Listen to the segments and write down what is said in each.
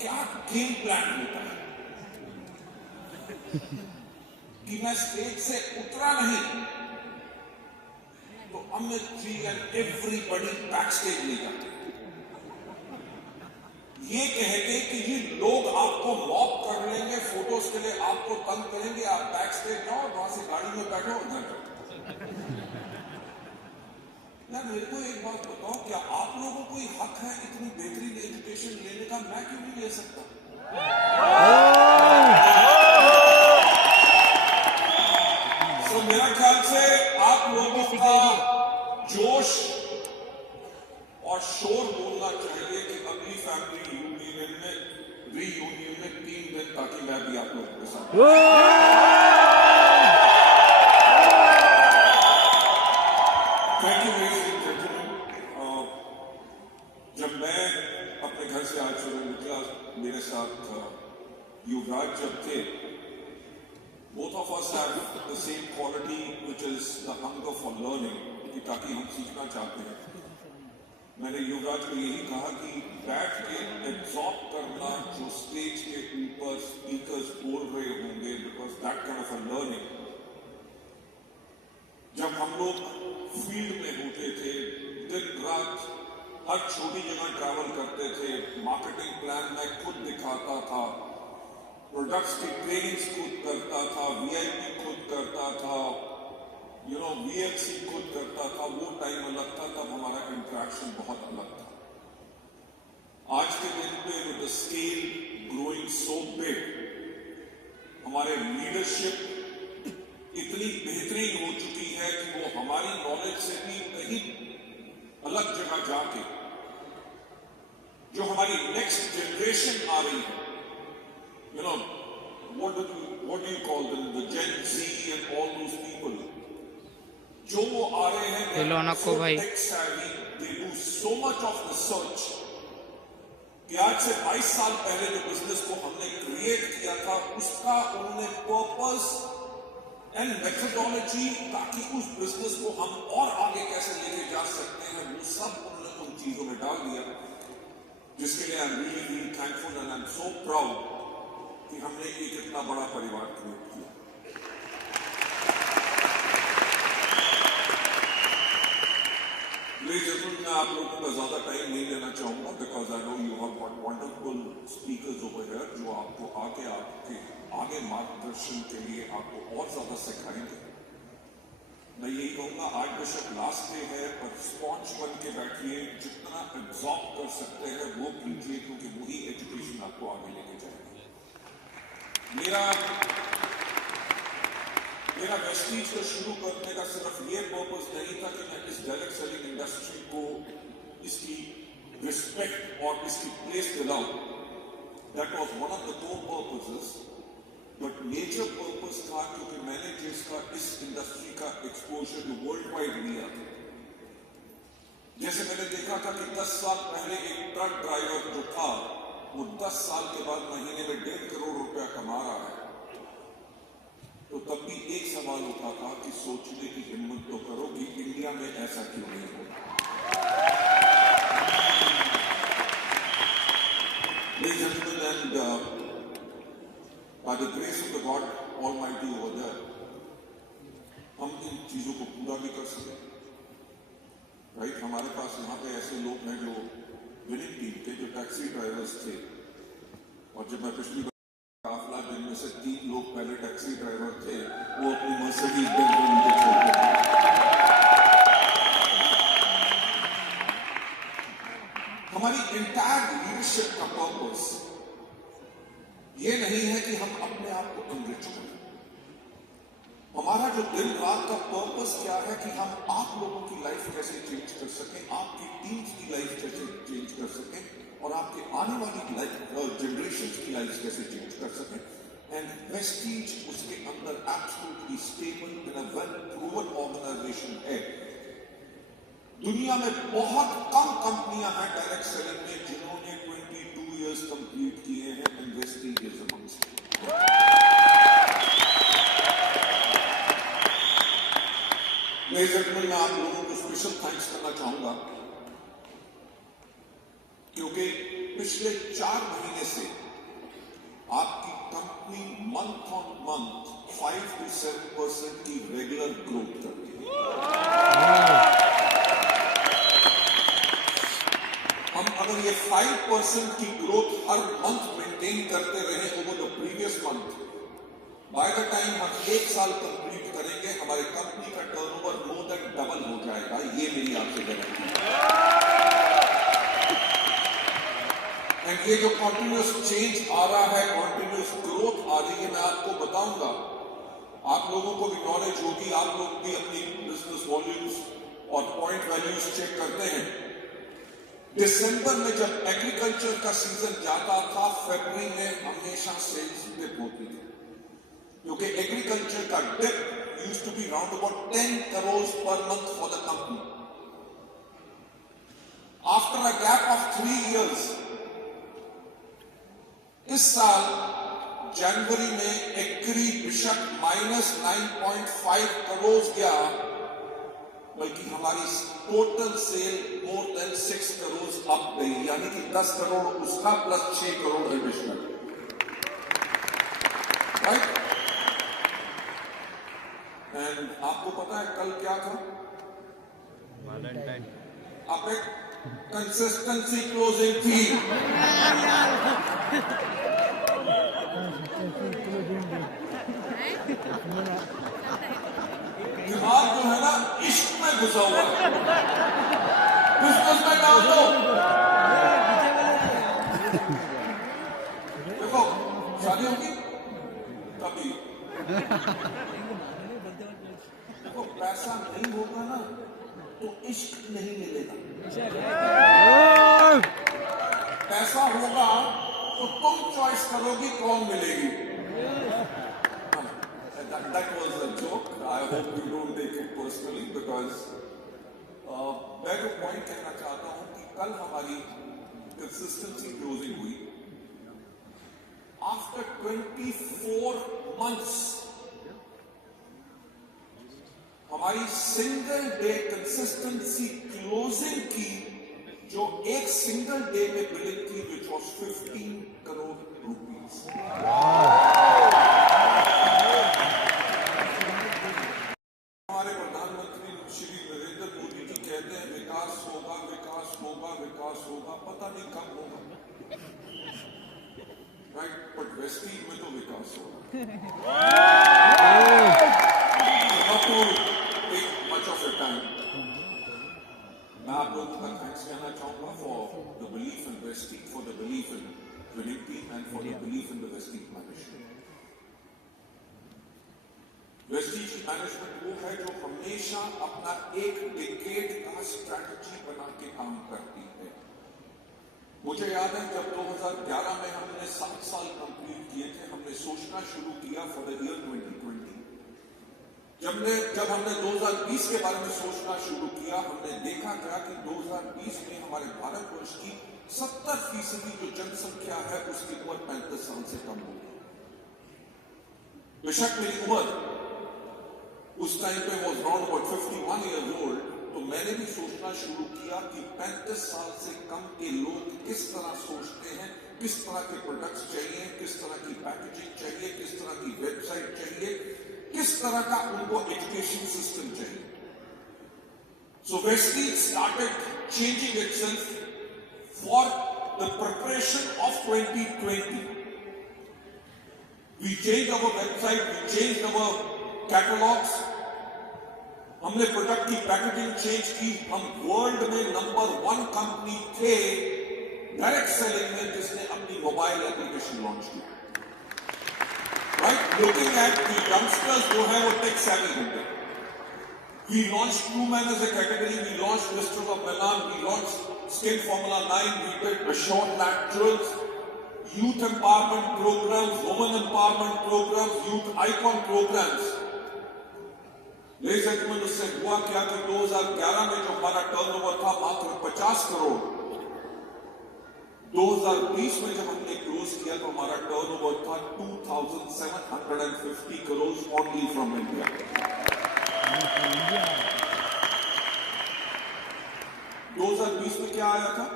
क्या game plan होता है कि मैं स्टेज से उतरा नहीं तो Amit ji and everybody back stage ले जाते ये कह के कि ये लोग आपको मॉब कर लेंगे, फोटोज के लिए आपको तंग करेंगे, आप बैक स्टेज जाओ, वहां से गाड़ी में बैठो और घर यार मेरे को एक बात बताओ, क्या आप लोगों को कोई हक है इतनी बेहतरीन एजुकेशन लेने का? मैं क्यों नहीं ले सकता? तो मेरा ख्याल से आप लोगों का जोश और शोर बोलना चाहिए कि अगली फैमिली रीयूनियन में 3 दिन, ताकि मैं भी आप लोगों के साथ। Thank you very much. जब मैं अपने घर से आज सुबह निकला, मेरे साथ युवराज जब थे, both of us have the same quality, which is the hunger for learning, कि ताकि हम सीखना चाहते हैं। मैंने युवराज को यही कहा कि बैठ के एब्जॉर्ब करना जो स्टेज के ऊपर स्पीकर्स बोल रहे होंगे, because that kind of a learning. जब हम लोग फील्ड में होते थे, दिन रात हर छोटी जगह ट्रैवल करते थे, मार्केटिंग प्लान मैं खुद दिखाता था, प्रोडक्ट्स की ट्रेनिंग्स खुद करता था, वीआईपी खुद करता था, वीएलसी खुद करता था। वो टाइम अलग था, तब हमारा इंटरेक्शन बहुत अलग था। आज के दिन पे with the scale growing so big, हमारे लीडरशिप इतनी बेहतरीन हो चुकी है कि वो हमारी नॉलेज से भी कहीं अलग जगह जाके जो हमारी नेक्स्ट जनरेशन आ रही है, what do you call them, the Gen Z and all those people, जो वो आ रहे हैं, they do so much of research कि आज से 22 साल पहले जो बिजनेस को हमने क्रिएट किया था, उसका उन्होंने पर्पस एंड मेथोडोलॉजी, ताकि उस बिजनेस को हम और आगे कैसे लेके जा सकते हैं, वो सब उन्होंने उन चीजों में डाल दिया, जिसके लिए I am really thankful and I am so proud कि हमने एक इतना बड़ा परिवार क्रिएट किया। मैं आप लोगों का ज्यादा टाइम नहीं लेना चाहूंगा, because I know you have got wonderful speakers over here जो आपको आपके आगे मार्गदर्शन के लिए आपको और ज्यादा सिखाएंगे। मैं यही कहूंगा, आर्चबिशप लास्ट डे है, पर स्पॉन्ज बन के बैठिए, जितना एब्जॉर्ब कर सकते हैं वो कीजिए, क्योंकि वही एजुकेशन आपको आगे लेके जाएगी। मेरा वेस्टीज को शुरू करने का सिर्फ ये पर्पस नहीं था कि मैं इस डायरेक्ट सेलिंग इंडस्ट्री को इसकी रिस्पेक्ट और इसकी प्लेस दिलाऊं। That was one of the core purposes, but major purpose था क्योंकि मैंने जिसका इस इंडस्ट्री का एक्सपोजर वर्ल्ड वाइड लिया, जैसे मैंने देखा था कि 10 साल पहले एक ट्रक ड्राइवर जो था, वो 10 साल के बाद महीने में 1.5 करोड़ रुपया कमा रहा है, तो तब भी एक सवाल उठा था कि सोचने की हिम्मत तो करो कि इंडिया में ऐसा क्यों नहीं होगा। Ladies and gentlemen, and by the grace of the God Almighty over there, हम इन चीजों को पूरा भी कर सके। राइट, हमारे पास यहाँ पे ऐसे लोग हैं जो विनिंग टीम के, जो टैक्सी ड्राइवर्स थे, और जब मैं पिछली काफला दिन में से 3 लोग पहले टैक्सी ड्राइवर थे, वो अपनी मर्सिडीज बेंज में नीचे छोड़ गए। हमारी इंटायर लीडरशिप का पर्पस ये नहीं है कि हम अपने आप को एनरिच करें। हमारा जो दिन रात का पर्पस क्या है कि हम आप लोगों की लाइफ कैसे चेंज कर सकें, आपकी टीम्स की लाइफ कैसे चेंज कर सकें, और आपके आने वाली लाइफ जनरेशन की लाइफ कैसे चेंज कर सकें। एंड वेस्टीज उसके अंदर absolutely stable in a well proven organization है। दुनिया में बहुत कम कंपनियां हैं डायरेक्ट सेलिंग में जिन्होंने 22 इयर्स कंप्लीट किए हैं, एंड वेस्टीज इज अमंगस्ट। मैं आप लोगों को स्पेशल थैंक्स करना चाहूंगा, क्योंकि पिछले 4 महीने से आपकी company month on month 5 to 7% की रेगुलर ग्रोथ करती है। हम अगर ये 5% की ग्रोथ हर मंथ मेंटेन करते रहे over the previous month, by the time हम 1 साल कंप्लीट करेंगे, हमारे कंपनी का टर्नओवर मोर देन डबल हो जाएगा। ये मेरी आपसे गारंटी है। एंड ये जो कॉन्टिन्यूस चेंज आ रहा है, कॉन्टिन्यूस ग्रोथ आ रही है, मैं आपको बताऊंगा, आप लोगों को भी नॉलेज होगी, आप लोग भी अपनी बिजनेस वॉल्यूम्स और पॉइंट वैल्यूज चेक करते हैं। दिसंबर में जब एग्रीकल्चर का सीजन जाता था, फरवरी में हमेशा सेल्स डिप होती थी, क्योंकि एग्रीकल्चर का dip used to be round about 10 crore per month for the company. After a gap of 3 years, इस साल जनवरी में एग्री बिशप -9.5 करोड़ गया, बल्कि हमारी total sale more than 6 crore up गई, यानी कि 10 करोड़ उसका plus 6 crore additional, right. And आपको पता है कल क्या था? वैलेंटाइन। आप एक कंसिस्टेंसी क्लोजिंग थी। दिमाग जो है ना इश्क में घुसा हुआ है, बिजनेस में डाल दो। देखो शादी होगी कभी, देखो पैसा नहीं होगा ना तो इश्क नहीं मिलेगा, पैसा होगा तो तुम चॉइस करोगी कौन मिलेगी। That was a joke. I hope you don't take it personally because मैं जो पॉइंट कहना चाहता हूं कि कल हमारी कंसिस्टेंसी क्लोजिंग हुई आफ्टर 24 months। हमारी सिंगल डे कंसिस्टेंसी क्लोजिंग की जो एक सिंगल डे में बिलिंग थी, विच वॉज 15 करोड़ रुपीज। हमारे प्रधानमंत्री श्री नरेंद्र मोदी जी कहते हैं विकास होगा, विकास होगा, विकास होगा, पता नहीं कब होगा, राइट। बट वेस्टीज में तो विकास होगा। मच ऑफ ए टाइम मैं आप लोगों का थैंक्स कहना चाहूंगा for the belief in Vestige, for the belief in Trinity and for the belief in the Vestige management. Vestige management वो है जो हमेशा अपना एक डिकेड का स्ट्रैटेजी बना के काम करती है। मुझे याद है जब 2011 में हमने 7 साल कंप्लीट किए थे, हमने सोचना शुरू किया फॉर द ईयर 2020। जब हमने 2020 के बारे में सोचना शुरू किया, हमने देखा गया कि 2020 में हमारे भारतवर्ष की 70% जो जनसंख्या है उसकी उम्र 35 साल से कम होगी। बेशक मेरी उम्र उस टाइम पे वो राउंड अबाउट 51 years old, तो मैंने भी सोचना शुरू किया कि 35 साल से कम के लोग किस तरह सोचते हैं, किस तरह के प्रोडक्ट्स चाहिए, किस तरह की पैकेजिंग चाहिए, किस तरह की वेबसाइट चाहिए, किस तरह का उनको एजुकेशन सिस्टम चाहिए। So Vestige started changing itself for the preparation of 2020। We change our website, we change our catalogues, हमने प्रोडक्ट की पैकेजिंग चेंज की। हम वर्ल्ड में नंबर 1 कंपनी थे डायरेक्ट सेलिंग में जिसने अपनी मोबाइल एप्लीकेशन लॉन्च की, right. Looking at the youngsters जो है वो टेक सेवी होंगे। We launch Trueman as a category, we launch mister of Milan, we launch skin formula 9, we did Assure Naturals, youth empowerment programs, women empowerment programs, youth icon programs. Ladies and gentleman, उससे हुआ क्या कि 2011 में जो हमारा turnover था मात्र 50 करोड़, 2020 में जब हमने क्लोज किया तो हमारा टर्नओवर था 2750 करोड़ ओनली फ्रॉम इंडिया। 2020 में क्या आया था?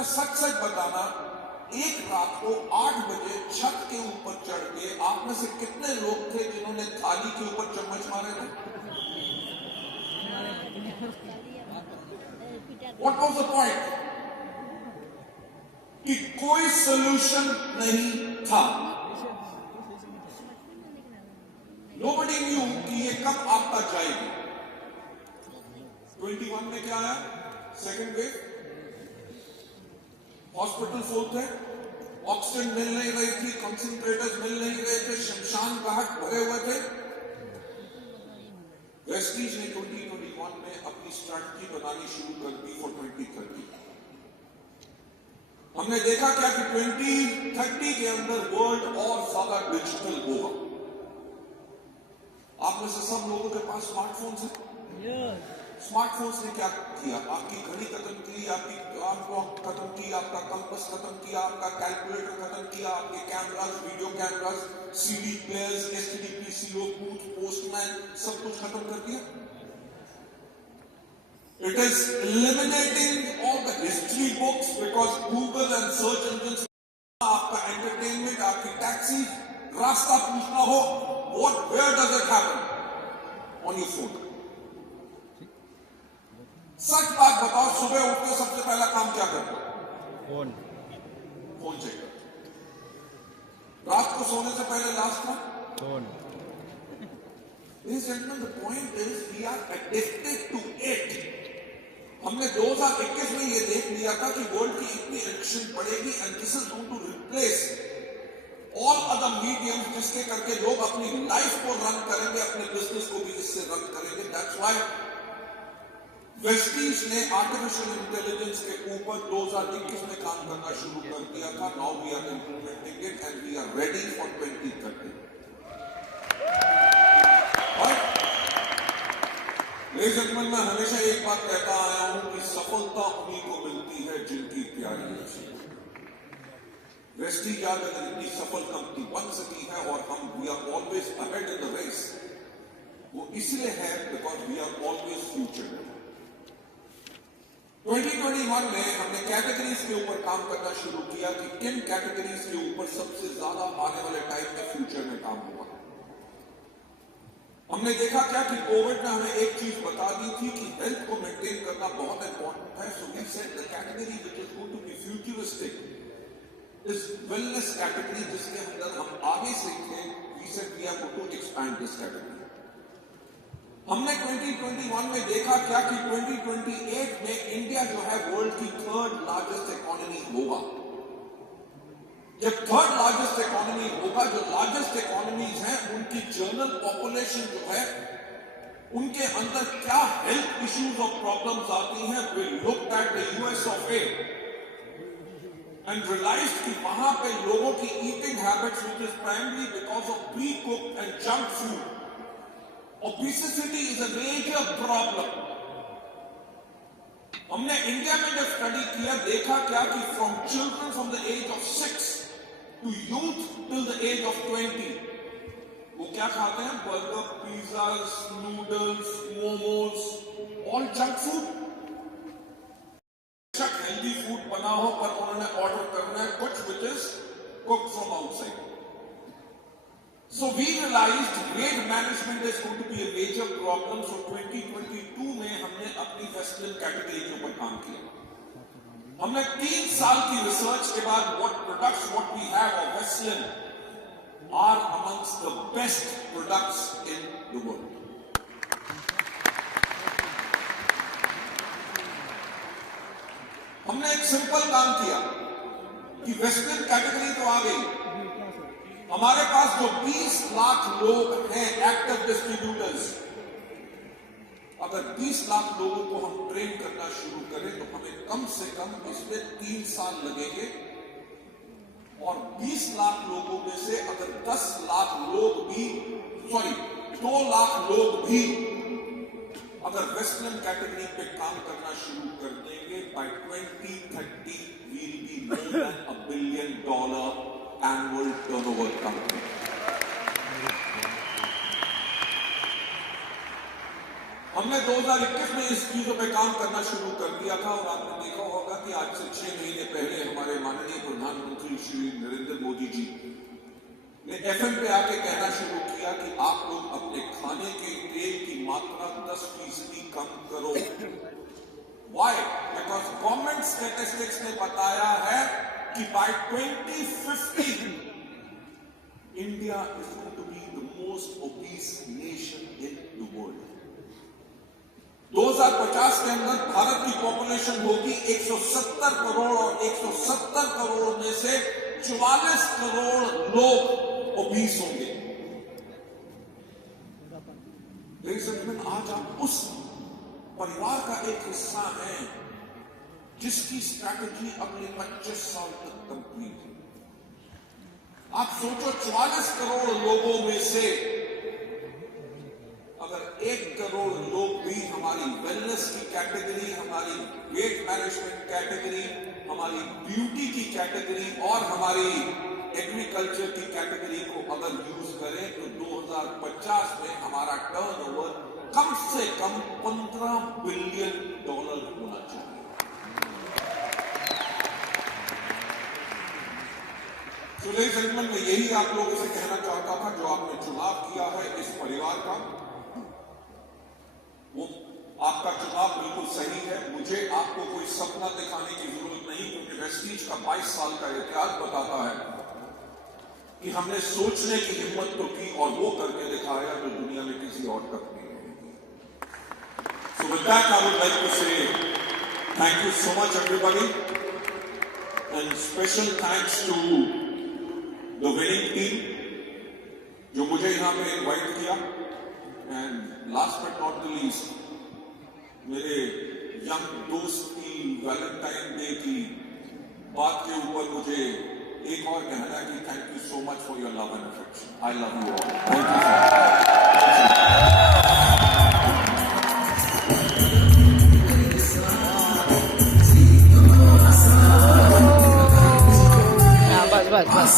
अच्छा सच सच बताना, एक रात को 8 बजे छत के ऊपर चढ़ के आप में से कितने लोग थे जिन्होंने थाली के ऊपर चम्मच मारे थे? What was the point? कि कोई सोल्यूशन नहीं था। Nobody knew कि ये कब आपका जाएगी। 21 में क्या आया? Second wave. हॉस्पिटल फुल थे, ऑक्सीजन मिल नहीं रही थी, कंसंट्रेटर्स मिल नहीं रहे थे, शमशान घाट भरे हुए थे। वेस्टीज ने 2021 में अपनी स्ट्रैटेजी बनानी शुरू कर दी फॉर 2030। हमने देखा क्या कि 2030 के अंदर वर्ल्ड और ज्यादा डिजिटल होगा। आप में से सब लोगों के पास स्मार्टफोन्स हैं। स्मार्टफोन्स ने क्या किया? आपकी घड़ी खत्म की, आपकी अलार्म क्लॉक खत्म की, आपका कंपास खत्म किया, आपका कैलकुलेटर खत्म किया, आपके cameras, video cameras, CD players, STD PCO, booth, postman, सब कुछ खत्म कर दिया। It is eliminating all the history books because Google and search engines, आपका entertainment, आपकी टैक्सी, रास्ता पूछना हो, where does it happen? On your phone. सच बात बताओ, सुबह उठते सबसे पहला काम क्या करते हो? फोन चेक करते। रात को सोने से पहले लास्ट काम phone. Ladies and gentlemen, the point is we are addicted to it. हमने 2021 में ये देख लिया था कि वर्ल्ड की इतनी एडिक्शन बढ़ेगी and this is going to replace all other medium, जिसके करके लोग अपनी लाइफ को रन करेंगे, अपने बिजनेस को भी इससे रन करेंगे। दैट्स व्हाई वेस्टीज ने आर्टिफिशियल इंटेलिजेंस के ऊपर 2021 में काम करना शुरू कर दिया था। Now we are implementing it and we are ready for 2030। लेकिन जन्मन में हमेशा एक बात कहता आया हूं कि सफलता उन्हीं को मिलती है जिनकी तैयारी अच्छी है। वेस्टीज अगर इतनी सफल कंपनी बन सकी है और हम we are always ahead in the race, वो इसलिए है because we are always future. 2021 में हमने कैटेगरीज के ऊपर काम करना शुरू किया कि किन कैटेगरीज के ऊपर सबसे ज्यादा आने वाले टाइम में फ्यूचर में काम होगा। हमने देखा क्या कि कोविड ने हमें एक चीज बता दी थी कि हेल्थ को मेंटेन करना बहुत इंपॉर्टेंट है। So we said the category which is going to be futuristic is wellness category, जिसके अंदर हम आगे सीखें। We said we are going to expand this category. हमने 2021 में देखा क्या कि 2028 में इंडिया जो है वर्ल्ड की 3rd लार्जेस्ट इकोनॉमी होगा। जब 3rd लार्जेस्ट इकोनॉमी होगा, जो लार्जेस्ट इकोनॉमीज हैं उनकी जनरल पॉपुलेशन जो है उनके अंदर क्या हेल्थ इश्यूज और प्रॉब्लम्स आती हैं। We looked at the US of A and realized कि वहां पे लोगों की eating habits which is primary because of pre cooked and junk food, obesity is a major problem. हमने इंडिया में जब स्टडी किया देखा क्या कि from children from the age of 6 to youth till the age of 20 वो क्या खाते हैं? Burger, pizza, noodles, momos, all junk food. Healthy food बना हो पर उन्होंने ऑर्डर करना है कुछ which is cook from outside. So we realized weight management is going to be a major problem. So 2022 में हमने अपनी वेस्टर्न कैटेगरी के ऊपर काम किया। हमने 3 साल की रिसर्च के बाद what products what we have of Western are amongst the best products in the world. हमने एक सिंपल काम किया कि वेस्टर्न कैटेगरी तो आ गई, हमारे पास जो 20 लाख लोग हैं एक्टिव डिस्ट्रीब्यूटर्स, अगर 20 लाख लोगों को हम ट्रेन करना शुरू करें तो हमें कम से कम इसमें 3 साल लगेंगे। और 20 लाख लोगों में से अगर 2 लाख लोग भी अगर वेस्टर्न कैटेगरी पे काम करना शुरू कर देंगे, by 2030 we will be more than $1 billion annual turnover company. हमने 2021 में इस चीजों पे काम करना शुरू कर दिया था और आपने देखा होगा कि आज से 6 महीने पहले हमारे माननीय प्रधानमंत्री श्री नरेंद्र मोदी जी ने FM पे आके कहना शुरू किया कि आप लोग अपने खाने के तेल की मात्रा 10% कम करो। Why? Because गवर्नमेंट स्टैटिस्टिक्स ने बताया है कि by 2050 India is going to be the most obese nation in the world. 2050 के अंदर भारत की पॉपुलेशन होगी 170 करोड़ और 170 करोड़ में से 44 करोड़ लोग ओबीस होंगे। आज आप उस परिवार का एक हिस्सा हैं जिसकी स्ट्रैटेजी अगले 25 साल तक कंप्लीट है। आप सोचो 44 करोड़ लोगों में से अगर 1 करोड़ लोग भी हमारी वेलनेस की कैटेगरी, हमारी वेट मैनेजमेंट कैटेगरी, हमारी ब्यूटी की कैटेगरी और हमारी एग्रीकल्चर की कैटेगरी को अगर यूज करें तो 2050 में हमारा टर्नओवर कम से कम $15 बिलियन होना चाहिए। तो लेडीज एंड जेंटलमैन, मैं यही आप लोगों से कहना चाहता था। जो आपने चुनाव किया है इस परिवार का, वो आपका चुनाव बिल्कुल सही है। मुझे आपको कोई सपना दिखाने की जरूरत नहीं, क्योंकि वेस्टीज का 22 साल का इतिहास बताता है कि हमने सोचने की हिम्मत तो की और वो करके दिखाया जो दुनिया में किसी और तक नहीं है। So with that, I would like to say thank you so much everybody, and special thanks to the winning team जो मुझे यहाँ पे इनवाइट किया, and last but not the least मेरे यंग दोस्त की वैलेंटाइन डे की बात के ऊपर मुझे एक और कहना है कि thank you so much for your love and affection. I love you all. Thank you. बस